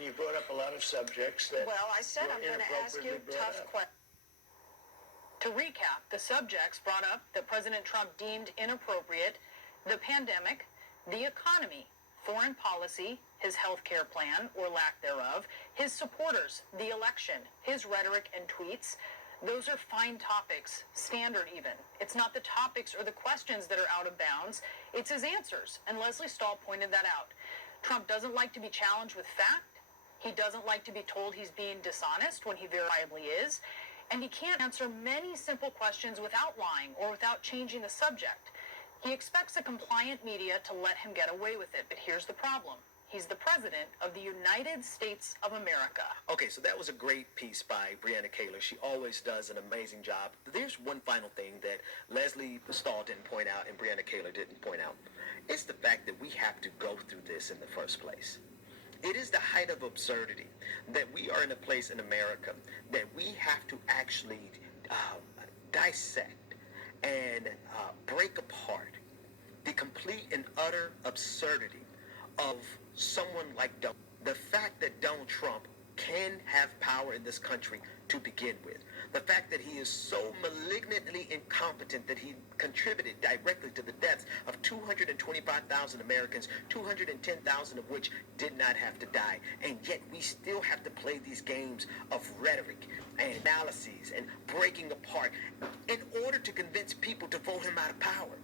and you brought up a lot of subjects that. Well, I said I'm going to ask you tough questions. To recap, the subjects brought up that President Trump deemed inappropriate: the pandemic, the economy, foreign policy, his health care plan or lack thereof, his supporters, the election, his rhetoric and tweets. Those are fine topics, standard even. It's not the topics or the questions that are out of bounds, it's his answers, and Leslie Stahl pointed that out. Trump doesn't like to be challenged with fact. He doesn't like to be told he's being dishonest when he verifiably is. And he can't answer many simple questions without lying or without changing the subject. He expects a compliant media to let him get away with it, but here's the problem. He's the president of the United States of America. Okay, so that was a great piece by Brianna Keilar. She always does an amazing job. There's one final thing that Leslie Stahl didn't point out and Brianna Keilar didn't point out. It's the fact that we have to go through this in the first place. It is the height of absurdity that we are in a place in America that we have to actually dissect and break apart the complete and utter absurdity of someone like Donald. The fact that Donald Trump can have power in this country to begin with. The fact that he is so malignantly incompetent that he contributed directly to the deaths of 225,000 Americans, 210,000 of which did not have to die. And yet we still have to play these games of rhetoric and analyses and breaking apart in order to convince people to vote him out of power,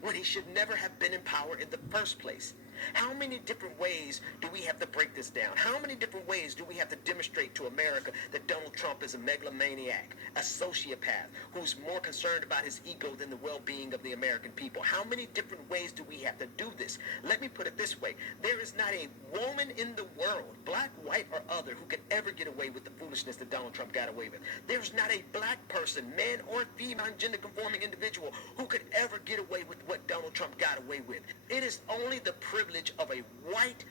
when he should never have been in power in the first place. How many different ways do we have to break this down? How many different ways do we have to demonstrate to America that Donald Trump is a megalomaniac, a sociopath, who's more concerned about his ego than the well-being of the American people? How many different ways do we have to do this? Let me put it this way. There is not a woman in the world, black, white, or other, who could ever get away with the foolishness that Donald Trump got away with. There's not a black person, man or female, gender-conforming individual, who could ever get away with what Donald Trump got away with. It is only the privilege of a white,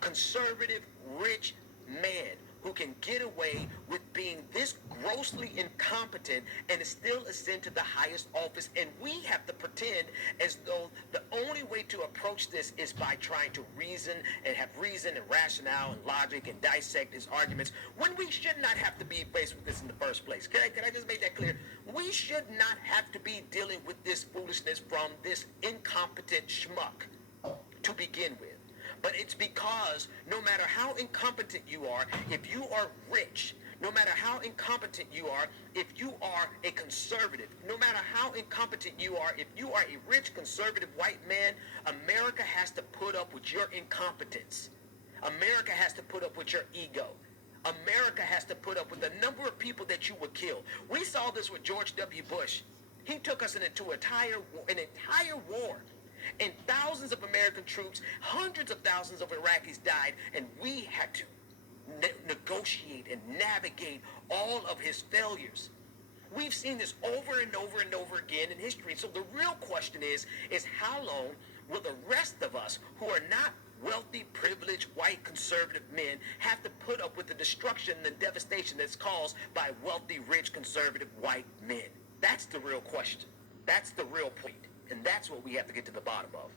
conservative, rich man who can get away with being this grossly incompetent and still ascend to the highest office. And we have to pretend as though the only way to approach this is by trying to reason and have reason and rationale and logic and dissect his arguments, when we should not have to be faced with this in the first place. Can I just make that clear? We should not have to be dealing with this foolishness from this incompetent schmuck to begin with. But it's because no matter how incompetent you are, if you are rich, no matter how incompetent you are, if you are a conservative, no matter how incompetent you are, if you are a rich, conservative white man, America has to put up with your incompetence. America has to put up with your ego. America has to put up with the number of people that you would kill. We saw this with George W. Bush. He took us into an entire war. And thousands of American troops, hundreds of thousands of Iraqis died, and we had to negotiate and navigate all of his failures. We've seen this over and over and over again in history. So the real question is how long will the rest of us who are not wealthy, privileged, white, conservative men have to put up with the destruction and devastation that's caused by wealthy, rich, conservative white men? That's the real question. That's the real point. And that's what we have to get to the bottom of.